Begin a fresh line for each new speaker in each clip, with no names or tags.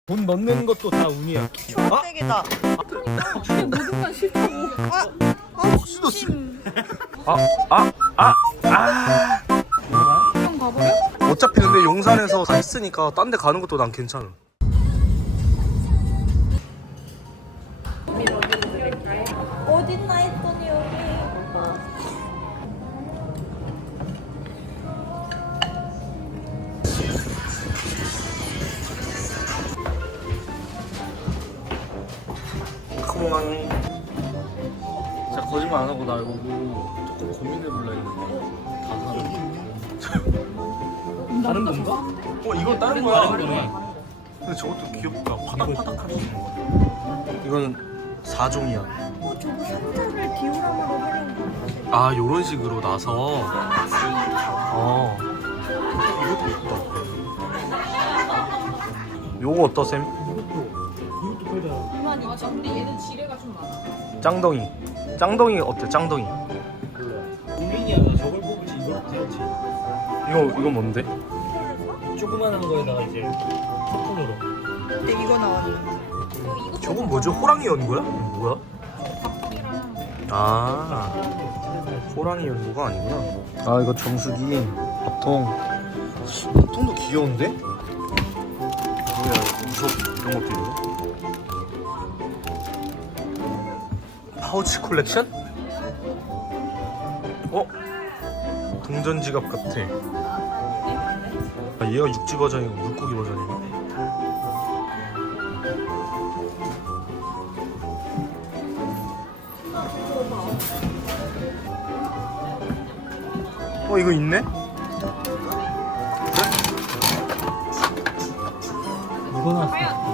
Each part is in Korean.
돈 넣는 것도 다 운이야.
초록색이다.
모든 건 싫다고.
심.
그냥 가버려?
어차피 근데 용산에서 다 했으니까 딴 데 가는 것도 난 괜찮아.
어딨나 했더니 여기.
그만. 진짜 거짓말 안 하고 나 이거 보고 조금 고민해볼라 했는데 다 다른. 다른 건가? 이건 다른 거야. 근데 저것도 귀엽다. 파닥파닥한 거. 이건 4종이야.
저거 상자를 디오라마로 하려고.
아, 요런 식으로 나서. 이것도 있다. 요거 어떠 쌤?
이것도 팔자. 맞아. 근데 얘는 지뢰가 좀 많아.
짱덩이. 짱덩이 어때? 짱덩이.
올린이야. 나 저걸 뽑을지 이걸 뽑을지.
이거 뭔데?
조그만한 거에다가 이제 소품으로.
근데 이거 나왔는데.
저건 뭐지? 호랑이 연구야? 뭐야? 아, 호랑이 연구가 아니구나. 아, 이거 정수기, 밥통도 귀여운데? 뭐야, 우석 이런 것도 있네. 파우치 콜렉션? 동전 지갑 같아. 아, 얘가 육지 버전이고 물고기 버전이네. 이거 있네?
이거 나왔어.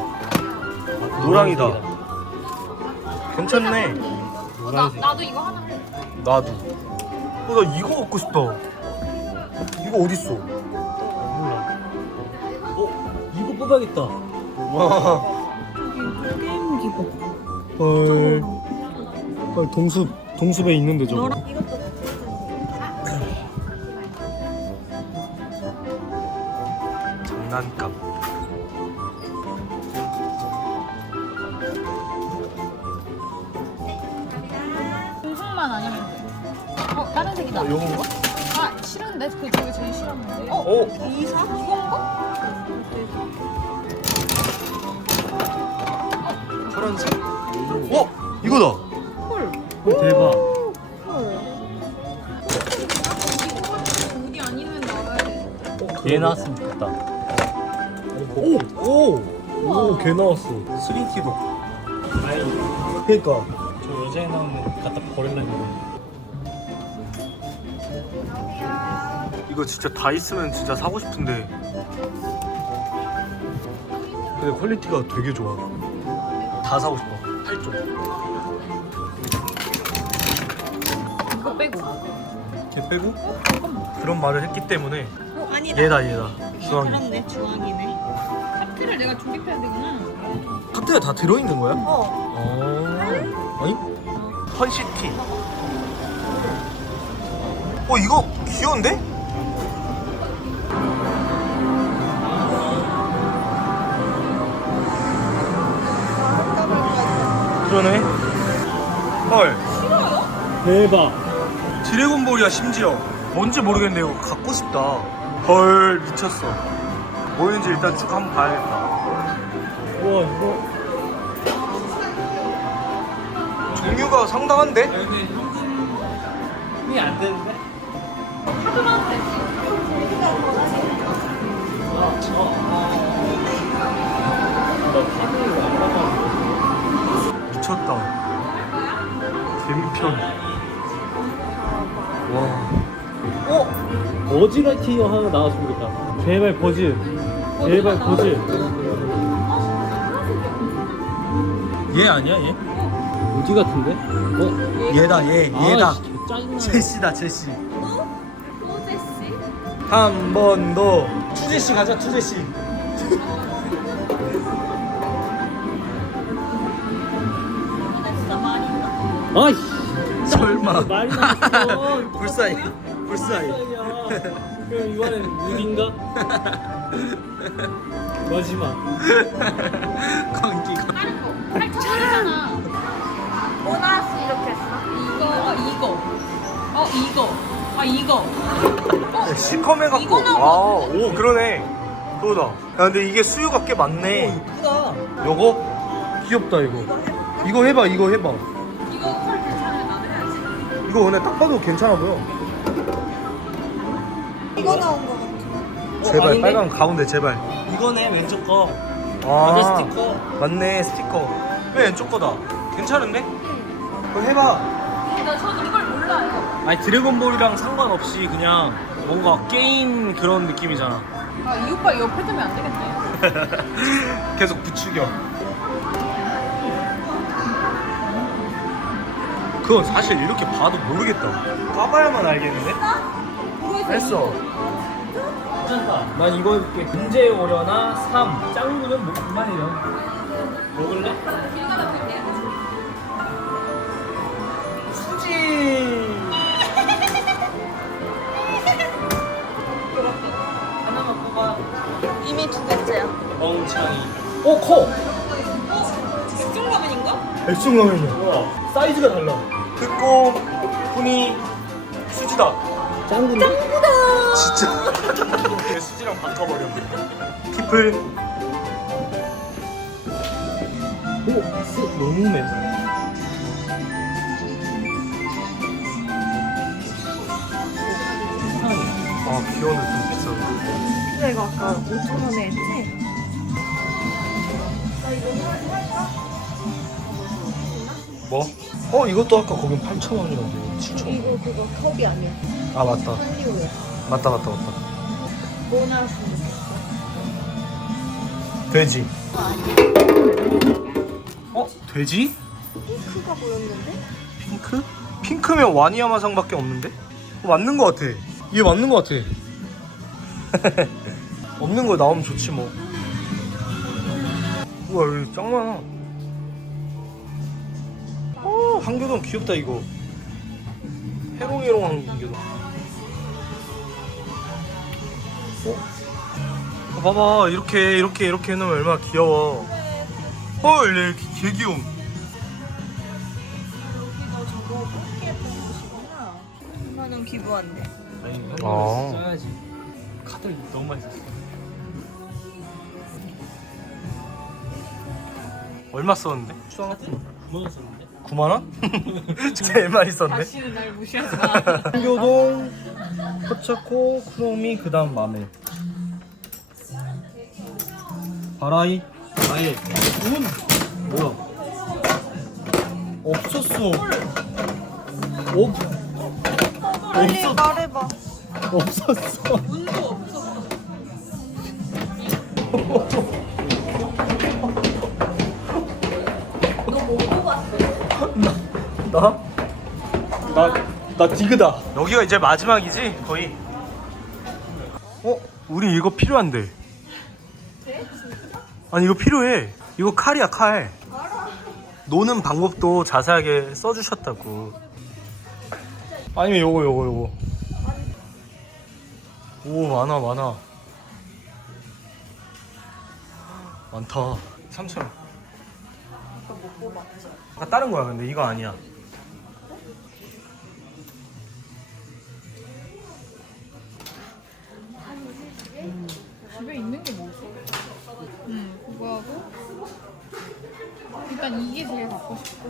노랑이다. 괜찮네.
나도 이거 하나 할래.
나도. 나 이거 갖고 싶다. 이거 어딨어?
몰라. 이거 뽑아야겠다.
와.
게임 기본.
헐. 동숲에 있는데 저거.
이것도
장난감.
공색만 아니면 돼. 다른 색이다.
요건가?
아, 싫은데? 그게 제일 싫었는데.
오.
이사?
이건가?
파란색? 이거다.
헐.
대박.
헐.
돈이 아니면 나와야 돼.
얘 나왔으면 좋겠다.
오, 개 나왔어. 3T도. 그니까.
저 여자애 나오면 갖다 버릴라고.
이거 진짜 다 있으면 진짜 사고 싶은데. 근데 퀄리티가 되게 좋아. 다 사고 싶어. 8종.
이거 빼고.
걔 빼고? 그런 말을 했기 때문에.
아니다.
얘다. 주황이.
그렇네, 주황이네.
하트를 내가 조립해야 되구나.
카트가 다 들어있는 거야?
어.
아니? 헌시티. 이거 귀여운데? 그러네. 헐.
대박.
드래곤볼이야 심지어. 뭔지 모르겠는데 이거 갖고 싶다. 헐, 미쳤어. 뭐인지 일단 쭉 한번 봐야겠다.
우와 이거.
종류가 상당한데?
힘이 안 되는데?
하드만 되지.
미쳤다. 개미편. 와.
버즈라이티어 하나 나왔으면 좋겠다. 제발 버즈. 제발 버즈.
얘 아니야 얘?
어디 같은데?
얘다 얘다.
짜증나.
제시다 제시.
소제씨?
한 번 더. 투제씨 가자 투제씨.
진짜 많이 있다.
아이씨.
설마.
말이 나왔어.
불사이.
그럼 이번엔 무인가? 마지막.
이거. 아 이거.
시커매 갖고.
이거 나온 거
오 그러네. 그거다. 야 근데 이게 수유가 꽤 많네.
이쁘다.
요거 귀엽다 이거. 이거 해봐.
이거 컬 괜찮으면 나도 해야지.
이거 오늘 딱 봐도 괜찮아 보여.
이거 나온 거 같아.
제발
아닌데?
빨간 가운데 제발.
이거네 왼쪽 거.
아
맞아, 스티커.
맞네 스티커. 왜 왼쪽 거다. 괜찮은데? 그거 해봐.
나 저는 이걸 몰라요.
아니 드래곤볼이랑 상관없이 그냥 뭔가 게임 그런 느낌이잖아.
아 이 오빠 옆에 두면 안 되겠네.
계속 부추겨. 그건 사실 이렇게 봐도 모르겠다. 까봐야만 알겠는데? 했어. 괜찮다. 난 이거 이렇게 문제 오려나 3 짱구는 뭐 그만해요. 먹을래? 수지. 하나만 뽑아.
이미 2개째야.
멍청이. 오 커.
중라면인가?
백숙라면이야. 우와. 사이즈가 달라. 듣고 보니 수지다.
짱구네.
진짜. 수지랑 바꿔버려. 피플.
오, 너무 매.
아 귀여운데 좀 비싸다.
근데 이거 아까 5,000원에 했지?
뭐? 이것도 아까 거긴 8,000원이었는데 7,000원.
이거 그거 컵이 아니야.
아 맞다.
한리오야.
맞다.
뭐 나왔으면
돼지. 돼지?
핑크가 보였는데?
핑크? 핑크면 와니야마상밖에 없는데? 맞는 거 같아. 이게 맞는 거 같아. 없는 거 나오면 좋지 뭐. 우와 여기 짱 많아. 한교동 귀엽다 이거. 해롱해롱 한교동. 봐봐 이렇게 해놓으면 얼마나 귀여워. 헐 얘 개 귀여움.
여기가 저거 뽑기 했던 곳이구나. 10만원 기부한대.
아.
써야지. 카드 너무 많이 썼어.
얼마 썼는데?
수학 같은 거 9만 원 썼는데.
9만 원? 제일 많이 썼네.
다시는 날 무시하지 마.
한교동, 포차코, 크로미, 그 다음 맘에. 바라이.
아예 뭐야?
없었어.
빨리 말해봐.
없었어.
운도 없었어.
나 디그다. 여기가 이제 마지막이지 거의. 우리 이거 필요한데. 아니 이거 필요해. 이거 칼이야 칼. 노는 방법도 자세하게 써주셨다고. 아니면 요거. 오 많아. 많다. 3,000원. 아까 다른 거야 근데 이거 아니야.
집에 있는 게 뭐지? 그거 하고 일단 이게 제일 갖고 싶고.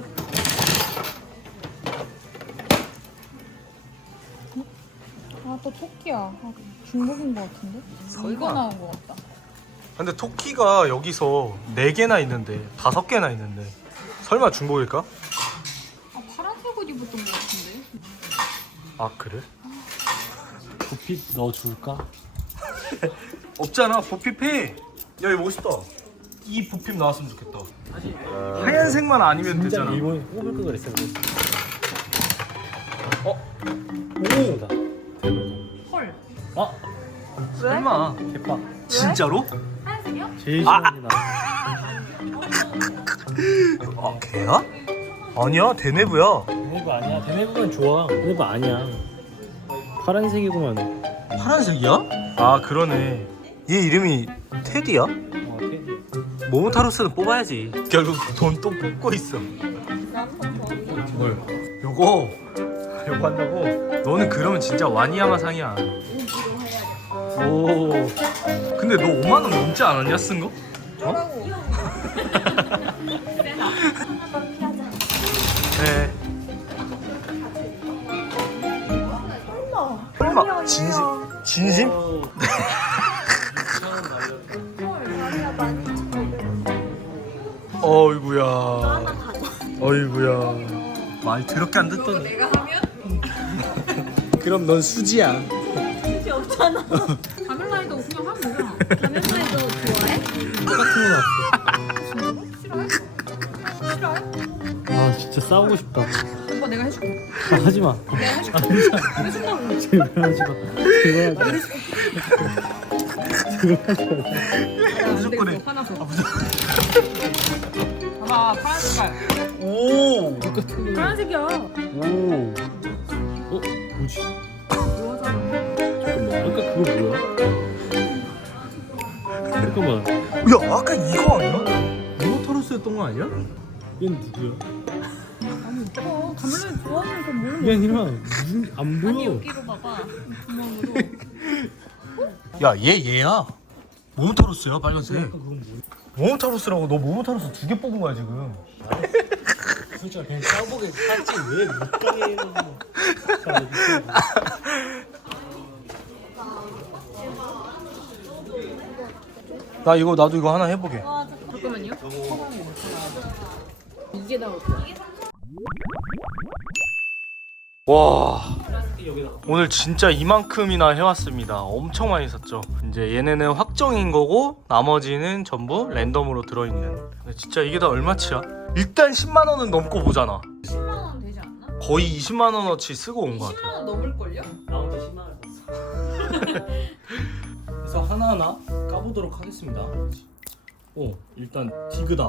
아 또 토끼야. 중국인 거 같은데? 이거 나온 거 같다.
근데 토끼가 여기서 4개나 있는데 5개나 있는데 설마 중복일까?
아 파란색 옷 입었던 거 같은데?
아 그래?
부핏 넣어줄까?
없잖아 보핍해. 야 이거 멋있다. 이 보핍 나왔으면 좋겠다. 하얀색만 아니면
진짜
되잖아.
일본이 뽑을 거 그랬어.
오!
헐.
아
설마
대박.
진짜로?
하얀색이요?
제일 싫어하는 나.
아 걔야? 아니야 대내부야.
대내부 아니야. 대내부는 좋아. 대내부 아니야. 파란색이구만.
파란색이야? 아 그러네. 얘 이름이 테디야?
테디.
모모타로스는 뽑아야지. 결국 돈 또 뽑고 있어. 뭘? 요거 한다고? 너는 그러면 진짜 와니야마 상이야. 오. 근데 너 5만 원 넘지 않았냐 쓴 거?
쩌라고.
네. 설마 진심? 진심? 어이구야. 어이구야. 말 더럽게 안 듣더니.
내가 하면
그럼 넌 수지야.
뜻이 없잖아.
가면라이더 그냥 하면 되잖아.
가면라이더 좋아해?
똑같은 거 나왔어.
싫어해? 싫어해?
아 진짜 싸우고 싶다.
오빠 내가 해줄게.
하지 마.
내가 해줄게. 해준다고.
제발 하지 마. 제발 하지
무조건 해.
화나서. 봐봐 파란 색깔.
오.
파란색이야.
마. 오. 뭐지? 잠깐만. 아까 그거 뭐야? 잠깐만.
야 아까 이거 아니야? 모노타로스였던 거 아니야?
얘는 누구야?
아니 오빠 가면라이더 좋아하면서 모르는
그게 아니라 무슨 안 보여.
아니 여기로 봐봐. 구멍으로.
야 얘야. 모노타로스야 빨간색.
아까 그건 뭐야?
모모타로스라고. 너 모모타로스 2개 뽑은 거야 지금.
진짜 그냥 싸우게 샀지 왜 못가게는
나도 이거 하나 해보게.
잠깐만요. 이게 나올 거야.
와 오늘 진짜 이만큼이나 해왔습니다. 엄청 많이 샀죠. 이제 얘네는 확정인 거고 나머지는 전부 랜덤으로 들어있는. 근데 진짜 이게 다 얼마치야? 일단 10만 원은 넘고 보잖아.
10만 원 되지 않나?
거의 20만 원어치 쓰고 온 거
10만
같아.
원 넘을걸요?
나 혼자 10만 원 샀어. 그래서 하나하나 까보도록 하겠습니다. 오, 일단 디그다.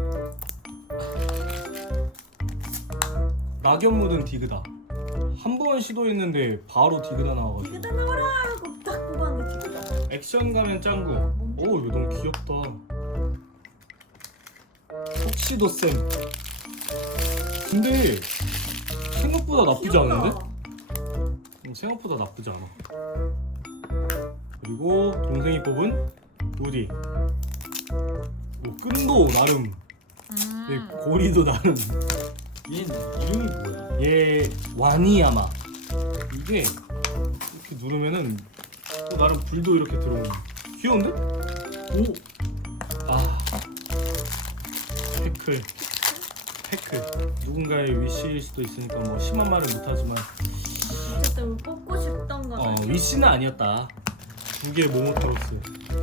낙엽 묻은 디그다. 한 번 시도했는데 바로 디그다 나와가지고.
디그다 나와라 하고 딱 뽑았는데 디그다.
액션 가면 짱구. 오, 이거 너무 귀엽다. 톡시도 쌤. 근데 생각보다 나쁘지 않은데? 생각보다 나쁘지 않아. 그리고 동생이 뽑은 우디. 뭐 끈도 나름, 얘 고리도 나름. 얘 이름이 뭐야? 얘 와니야마. 이게 이렇게 누르면은 또 나름 불도 이렇게 들어오는. 귀여운데? 오. 아. 태클. 누군가의 위시일 수도 있으니까 뭐 심한 말은 못하지만.
어쨌든 뽑고 싶던 거.
위시는 아니었다. 두 개의 모모타로스.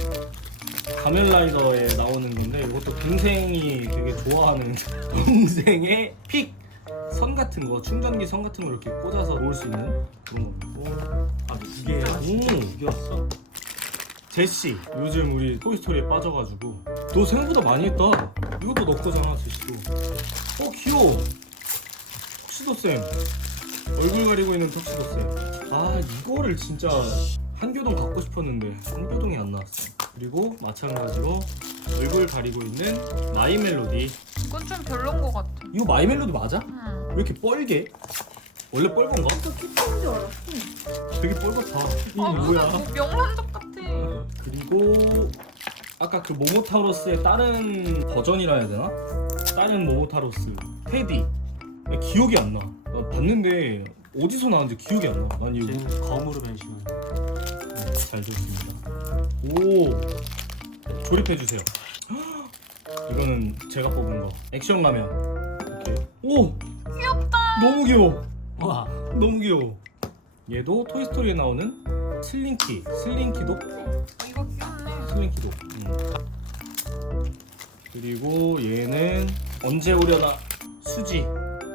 가면라이더에 나오는 건데 이것도 동생이 되게 좋아하는 동생의 픽 선 같은 거, 충전기 선 같은 거 이렇게 꽂아서 놓을 수 있는 그런 거고. 아, 두 개. 두 개였어. 제시. 요즘 우리 토이스토리에 빠져가지고. 너 생각보다 많이 했다. 이것도 너 거잖아, 제시도. 귀여워. 턱시도쌤. 얼굴 가리고 있는 턱시도쌤. 아, 이거를 진짜 한교동 갖고 싶었는데 한교동이 안 나왔어. 그리고 마찬가지로 얼굴 가리고 있는 마이 멜로디.
이건 좀 별론 거 같아.
이거 마이 멜로디 맞아?
응.
왜 이렇게 뻘게? 원래 뻘건가?
저 키토인 줄 알았어.
되게 뻘겋다. 이게
아
뭐야?
무슨 명란젓 같아.
그리고 아까 그 모모타로스의 다른 버전이라 해야 되나? 다른 모모타로스 테디. 기억이 안 나. 나 봤는데 어디서 나왔는지 기억이 안 나. 난 이거
검으로 변신한.
네, 잘 됐습니다. 오, 조립해 주세요. 이거는 제가 뽑은 거. 액션 가면. 오케이. 오,
귀엽다.
너무 귀여워.
와.
너무 귀여워. 얘도 토이스토리에 나오는 슬링키도
이거 귀엽네.
슬링키도. 그리고 얘는 언제 오려나 수지.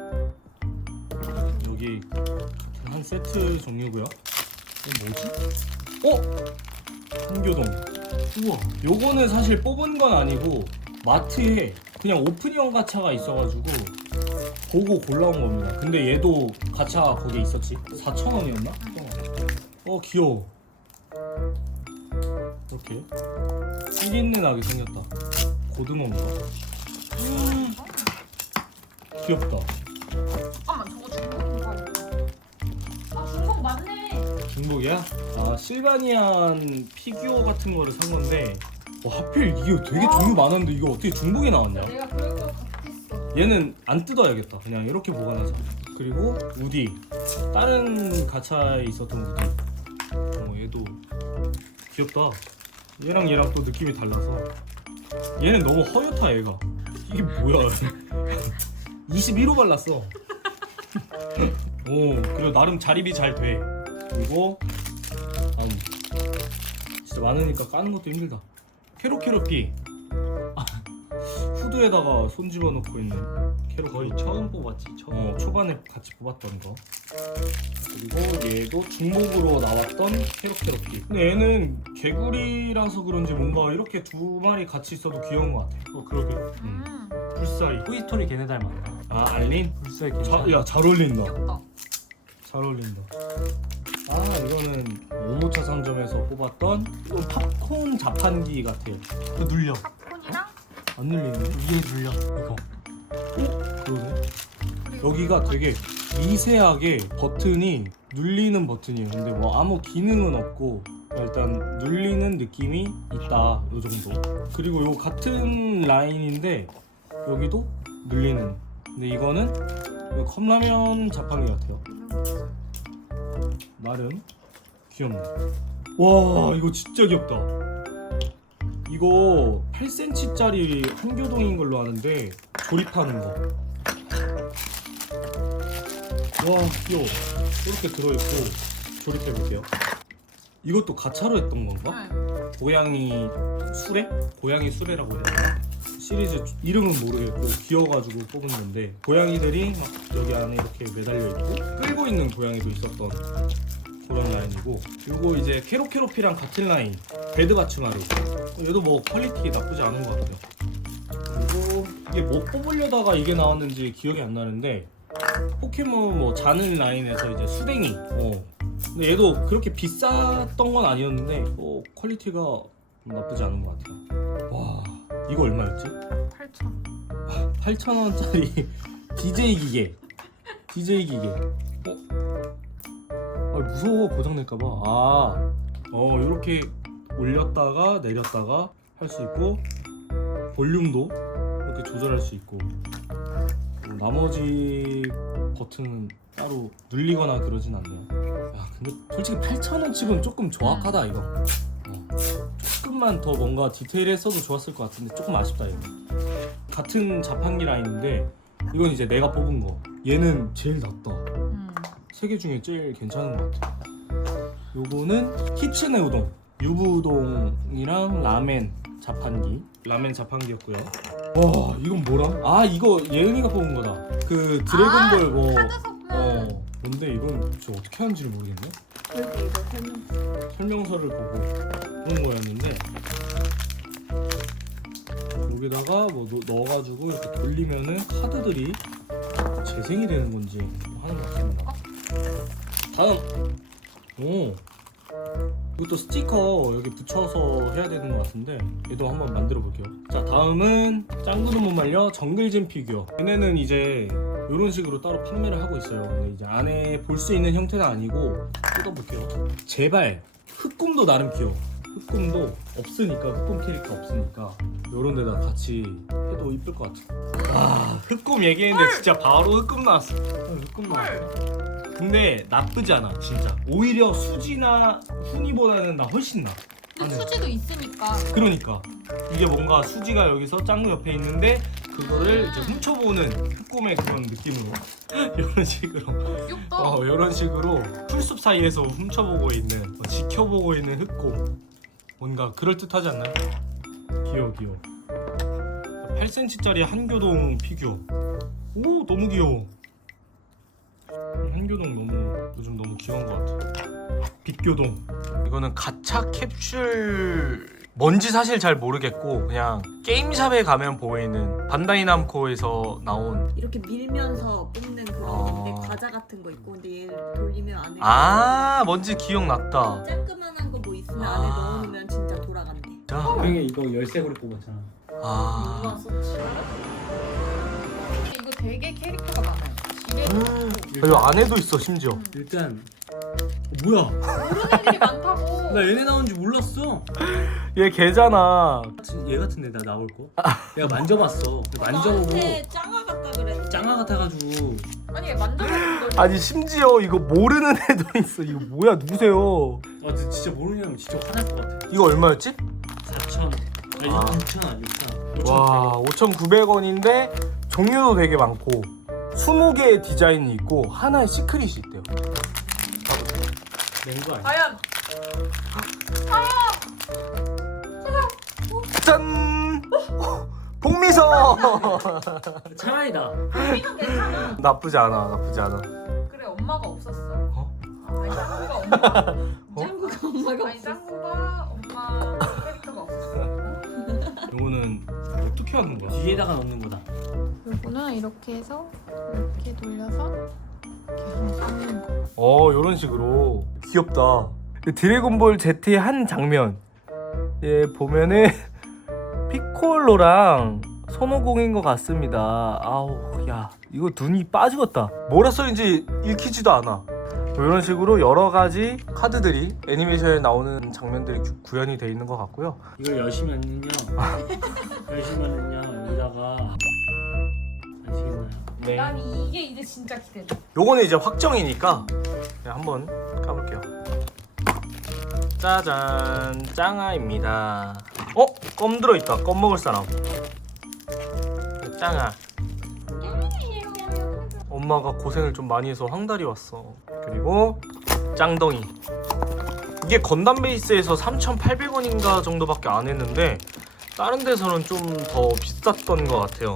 여기 같은 한 세트 종류고요. 이거 뭐지? 한교동. 우와. 요거는 사실 뽑은 건 아니고 마트에 그냥 오픈형 가차가 있어가지고 보고 골라온 겁니다. 근데 얘도 가차 거기에 있었지. 4,000원이었나? 귀여워. 이렇게 삘 있는 아기 생겼다. 고등어인가? 귀엽다.
잠깐만 저거 중국인가? 아 중복 맞네.
중복이야? 아 실바니안 피규어 같은 거를 산 건데 하필 이게 되게 종류 많았는데 이거 어떻게 중복이 나왔냐?
내가 그럴 것 같았어.
얘는 안 뜯어야겠다. 그냥 이렇게 보관하자. 그리고 우디. 다른 가차에 있었던 우디. 얘도 귀엽다. 얘랑 또 느낌이 달라서. 얘는 너무 허옇다 얘가. 이게 뭐야? 21호 발랐어. 그리고 나름 자립이 잘 돼. 그리고 다음. 진짜 많으니까 까는 것도 힘들다. 캐로캐로피. 후드에다가 손 집어넣고 있는 캐로.
거의 처음 뽑았지. 처음.
초반에 같이 뽑았던 거. 그리고 얘도 중복으로 나왔던 캐로캐로피. 근데 얘는 개구리라서 그런지 뭔가 이렇게 두 마리 같이 있어도 귀여운 것 같아.
그러게.
불사이.
토이스토리 걔네 닮았다.
아 알린?
불사의 괜찮아.
야 잘 어울린다.
귀엽다.
잘 어울린다. 이거는 오모차 상점에서 뽑았던 이건 팝콘 자판기 같아요.
눌려.
팝콘이랑
안 눌리네.
위에 눌려. 이거.
그러네. 여기가 되게 미세하게 버튼이 눌리는 버튼이에요. 근데 뭐 아무 기능은 없고 일단 눌리는 느낌이 있다. 요 정도. 그리고 요 같은 라인인데 여기도 눌리는. 근데 이거는 컵라면 자판기 같아요. 나름 귀엽네. 와 이거 진짜 귀엽다. 이거 8cm짜리 한교동인 걸로 아는데 조립하는 거. 와 귀여워. 이렇게 들어있고 조립해볼게요. 이것도 가차로 했던 건가? 고양이 수레? 고양이 수레라고 해야 되나? 시리즈 이름은 모르겠고 귀여워가지고 뽑은 건데 고양이들이 막 여기 안에 이렇게 매달려 있고 끌고 있는 고양이도 있었던 그런 라인이고, 그리고 이제 캐로캐로피랑 같은 라인 베드바츠마루. 얘도 뭐 퀄리티 나쁘지 않은 것 같아요. 그리고 이게 뭐 뽑으려다가 이게 나왔는지 기억이 안 나는데 포켓몬 뭐 자는 라인에서 이제 수댕이. 근데 얘도 그렇게 비쌌던 건 아니었는데 퀄리티가 나쁘지 않은 것 같아요. 와 이거 얼마였지?
8,000.
8,000원짜리 DJ 기계. DJ 기계. 무서워 고장낼까봐. 이렇게 올렸다가 내렸다가 할 수 있고 볼륨도 이렇게 조절할 수 있고 나머지 버튼은 따로 눌리거나 그러진 않네요. 야 근데 솔직히 8,000원 치고는 조금 조악하다 이거. 조금만 더 뭔가 디테일했어도 좋았을 것 같은데 조금 아쉽다 이거. 같은 자판기 라인인데 이건 이제 내가 뽑은 거. 얘는 제일 낫다. 세 개 중에 제일 괜찮은 것 같아. 요거는 키츠네 우동, 유부 우동이랑 라멘 자판기. 라멘 자판기였고요. 와 이건 뭐라? 이거 예은이가 뽑은 거다. 그 드래곤볼 뭐. 뭔데 이건 저 어떻게 하는지를 모르겠네.
여기 이거
설명서를 보고 그런 거였는데 여기다가 뭐 넣어가지고 이렇게 돌리면은 카드들이 재생이 되는 건지 하는 것 같습니다. 다음. 이것도 스티커 여기 붙여서 해야 되는 것 같은데 얘도 한번 만들어 볼게요. 자 다음은 짱구는 못 말려 정글짐 피규어. 얘네는 이제 이런 식으로 따로 판매를 하고 있어요. 근데 이제 안에 볼 수 있는 형태는 아니고 뜯어볼게요. 제발 흑꿈도 나름 귀여워. 흑꿈도 없으니까, 흑꿈 캐릭터 없으니까 요런 데다 같이 해도 이쁠 것 같아. 흑꿈 얘기했는데 진짜 바로 흑꿈 나왔어. 흑꿈 나왔어. 근데 나쁘지 않아 진짜. 오히려 수지나 훈이보다는 나 훨씬 나.
근데 수지도 있으니까.
그러니까 이게 뭔가 수지가 여기서 짱구 옆에 있는데 그거를 이제 훔쳐보는 흑꿈의 그런 느낌으로 이런 식으로.
귀엽다.
이런 식으로 풀숲 사이에서 훔쳐보고 있는, 지켜보고 있는 흑꿈. 뭔가 그럴듯하지 않나요? 귀여워. 8cm짜리 한교동 피규어. 오 너무 귀여워. 한교동 요즘 너무 귀여운 것 같아. 빛교동. 이거는 가차 캡슐. 뭔지 사실 잘 모르겠고 그냥 게임샵에 가면 보이는 반다이 남코에서 나온.
이렇게 밀면서 뽑는 그런 근데 과자 같은 거 있고 근데 얘를 돌리면 안에
뭔지 기억났다.
쬐끄만한 거 뭐 있으면 안에 넣어놓으면 진짜 돌아간대.
형이 이거 열쇠고리 뽑았잖아.
누가 썼지?
이거 되게 캐릭터가 많아요. 지뢰도 있고.
이 안에도 있어 심지어.
일단
뭐야?
모르는 일이 많다고.
나 얘네 나온 줄 몰랐어.
얘 걔잖아.
얘 같은데 나 나올 거? 내가 만져봤어. 만져보고
나한테 짱아 같다 그랬는데.
짱아 같아가지고.
아니 얘 만져보는 걸.
아니 심지어 이거 모르는 애도 있어. 이거 뭐야 누구세요?
아 근데 진짜 모르냐면 진짜 화날 것 같아.
이거 얼마였지?
4,000. 아니
아.
6,000 아니야 6,000.
와 5,900원인데 종류도 되게 많고 20개의 디자인이 있고 하나의 시크릿이 있대요.
낸거 아니야?
과연
짠! 복미서!
차라리다.
우리는 괜찮아.
나쁘지 않아, 나쁘지 않아.
그래 엄마가 없었어.
어?
아니 짱구가 엄마.
짱구가 엄마가
아니
없었어.
짱구가 엄마 캐릭터가 없었어.
이거는 어떻게 하는 거야?
뒤에다가 넣는 거다.
요거는 이렇게 해서 이렇게 돌려서 이렇게 하는 거.
요런 식으로. 귀엽다. 드래곤볼 Z의 한 장면. 예, 보면은 피콜로랑 손오공인 것 같습니다. 아우, 야, 이거 눈이 빠지겠다. 뭐라 써있는지 읽히지도 않아. 뭐 이런 식으로 여러 가지 카드들이 애니메이션에 나오는 장면들이 구현이 돼 있는 것 같고요.
이걸 여시면은요. 여시면은요 여기다가 아시겠나요?
네.
난 이게 이제 진짜 기대돼.
요거는 이제 확정이니까 그냥 한번 까볼게요. 짜잔, 짱아입니다. 껌 들어있다. 껌 먹을 사람. 짱아. 엄마가 고생을 좀 많이 해서 황달이 왔어. 그리고 짱덩이. 이게 건담 베이스에서 3,800원인가 정도밖에 안 했는데 다른 데서는 좀 더 비쌌던 것 같아요.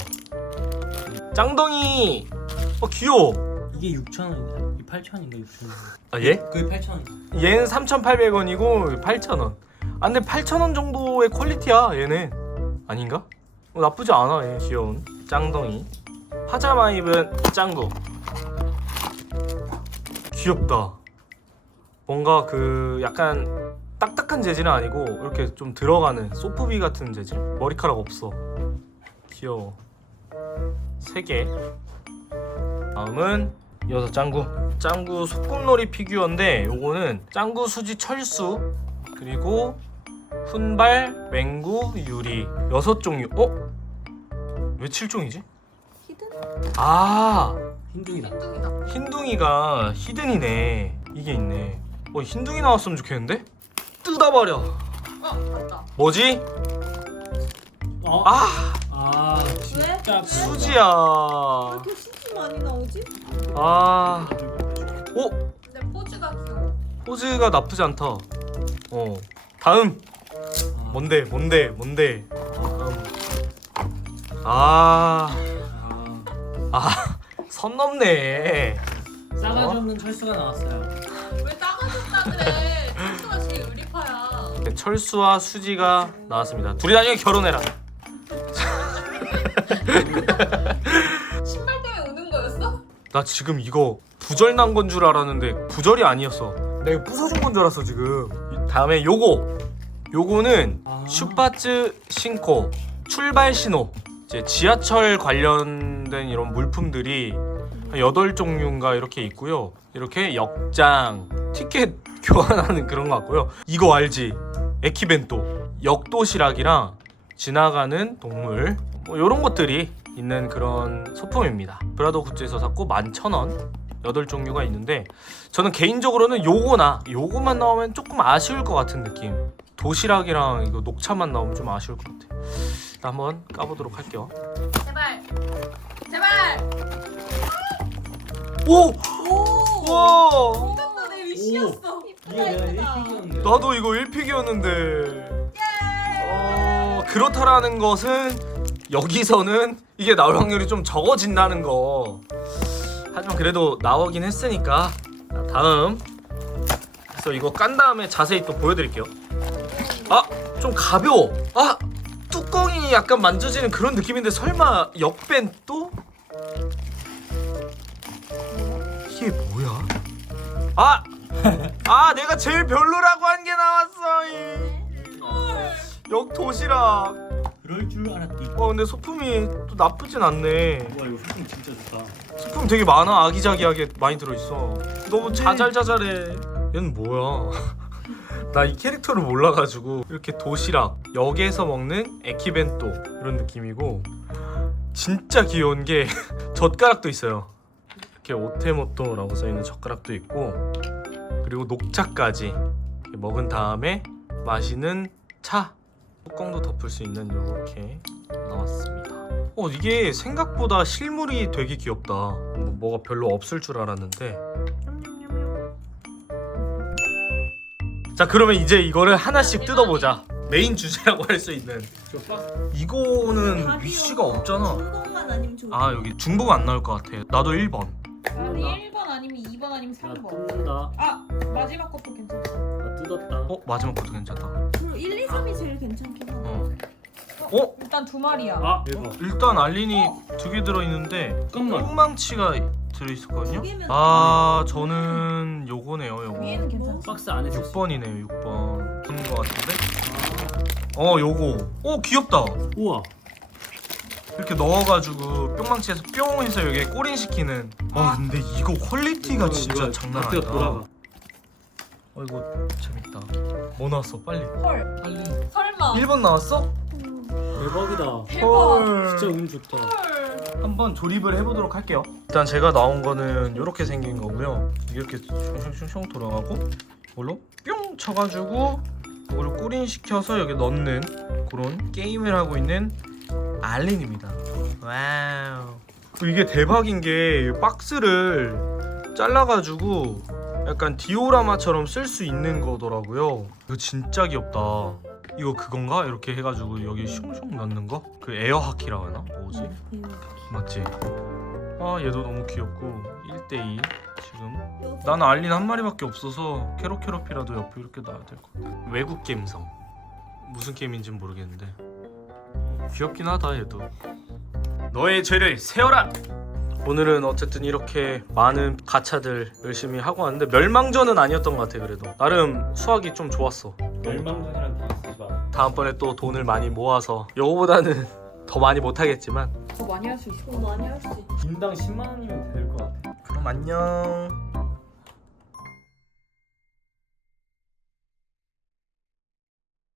짱덩이. 귀여워.
이게 6,000원이야. 이 8,000원인가 6,000원.
아 예?
그게 8,000원.
얘는 3,800원이고 8,000원. 아 근데 8,000원 정도의 퀄리티야 얘는. 아닌가? 나쁘지 않아 얘. 귀여운 짱덩이. 파자마 입은 짱구. 귀엽다. 뭔가 그 약간 딱딱한 재질은 아니고 이렇게 좀 들어가는 소프비 같은 재질. 머리카락 없어. 귀여워. 3개. 다음은 이어서 짱구. 짱구 소꿉놀이 피규어인데 요거는 짱구 수지 철수 그리고 훈발, 맹구, 유리 6종류. 왜 7종이지?
히든?
아,
흰둥이다.
흰둥이다.
흰둥이가 히든이네. 이게 있네. 흰둥이 나왔으면 좋겠는데? 뜯어버려.
맞다.
뭐지?
아 진짜
수지야.
이렇게 수지 많이 나오지?
아,
근데 포즈가 귀여워.
포즈가 나쁘지 않다. 다음. 뭔데? 선 넘네.
싸가지 없는 철수가 나왔어요.
왜 따가졌다 그래? 철수가 제일 의리파야.
네, 철수와 수지가 나왔습니다. 둘이 나중에 결혼해라.
신발 때문에 우는 거였어?
나 지금 이거 부절 난 건 줄 알았는데 부절이 아니었어. 내가 부서진 건 줄 알았어 지금. 다음에 요거는 슈파츠 신코 출발 신호. 이제 지하철 관련된 이런 물품들이 한 8종류인가 이렇게 있고요. 이렇게 역장, 티켓 교환하는 그런 거 같고요. 이거 알지? 에키벤토, 역도시락이랑 지나가는 동물 뭐 이런 것들이 있는 그런 소품입니다. 브라더 굿즈에서 샀고 11,000원. 8종류가 있는데 저는 개인적으로는 요거만 나오면 조금 아쉬울 것 같은 느낌. 도시락이랑 이거 녹차만 나오면 좀 아쉬울 것 같아. 일단 한번 까보도록 할게요.
제발.
오!
오!
와!
이것도 내 위시였어.
이게 내가 1픽이었는데.
나도 이거 1픽이었는데 그렇다라는 것은 여기서는 이게 나올 확률이 좀 적어진다는 거. 하지만 그래도 나오긴 했으니까. 자, 다음. 그래서 이거 깐 다음에 자세히 또 보여드릴게요. 좀 가벼워. 뚜껑이 약간 만져지는 그런 느낌인데 설마 역밴 또? 이게 뭐야? 내가 제일 별로라고 한 게 나왔어. 역도시락.
그럴 줄 알았디.
근데 소품이 또 나쁘진 않네.
와 이거 소품 진짜 좋다.
소품 되게 많아. 아기자기하게 많이 들어있어. 너무 자잘자잘해. 얘는 뭐야? 나 이 캐릭터를 몰라가지고. 이렇게 도시락, 역에서 먹는 에키벤또 이런 느낌이고, 진짜 귀여운 게 젓가락도 있어요. 이렇게 오테모토라고 써있는 젓가락도 있고, 그리고 녹차까지 이렇게 먹은 다음에 마시는 차, 뚜껑도 덮을 수 있는 이렇게 나왔습니다. 이게 생각보다 실물이 되게 귀엽다. 뭐가 별로 없을 줄 알았는데. 자, 그러면 이제 이거를 하나씩 뜯어보자. 메인 주제라고 할 수 있는.
저 박스
이거는 위치가 없잖아.
중복만 아니면 좋을
아, 여기 중복 안 나올 것 같아. 나도 1번.
아니 1번 아니면 2번 아니면
나
3번.
뜯는다.
아 마지막 것도 괜찮아.
나 뜯었다.
마지막 것도 괜찮다.
그리고 1, 2, 3이 제일 괜찮긴 하다.
일단 2마리야.
아 대박.
일단 알린이 2개 들어있는데
잠깐만.
꽁망치가 들어있었거든요?
두 개면
저는 요거네요,
위에는
요거.
괜찮아.
박스 안에
6번이네요, 6번. 그런 거 같은데? 요거. 귀엽다.
우와.
이렇게 넣어가지고 뿅망치에서 뿅 해서 여기에 꼬린 시키는. 근데 이거 퀄리티가 진짜 장난 아니다.
돌아가.
이거 재밌다. 뭐 나왔어? 빨리.
헐.
빨리.
설마.
1번 나왔어?
대박이다.
대박.
진짜 운 좋다.
헐.
한번 조립을 해보도록 할게요. 일단 제가 나온 거는 이렇게 생긴 거고요. 이렇게 슝슝슝 돌아가고 이걸로 뿅 쳐가지고 이걸 꼬린 시켜서 여기 넣는 그런 게임을 하고 있는 알린입니다. 와우. 이게 대박인 게 박스를 잘라가지고 약간 디오라마처럼 쓸 수 있는 거더라고요. 이거 진짜 귀엽다. 이거 그건가? 이렇게 해가지고 여기 슝슝 넣는 거? 그 에어하키라고 하나? 뭐지? 맞지? 얘도 너무 귀엽고 1대2 지금. 나는 알린 한 마리밖에 없어서 캐럿캐럿이라도 옆에 이렇게 놔야 될 것 같아. 외국 게임성. 무슨 게임인지는 모르겠는데 귀엽긴 하다 얘도. 너의 죄를 세어라! 오늘은 어쨌든 이렇게 많은 가차들 열심히 하고 왔는데 멸망전은 아니었던 것 같아. 그래도 나름 수학이 좀 좋았어.
멸망전이란 단어 쓰지 마.
다음번에 또 돈을 많이 모아서 요거보다는 더 많이 못하겠지만
더 많이 할 수 있어.
더 많이 할 수 있지.
인당 10만 원이면 될 것 같아.
그럼 안녕.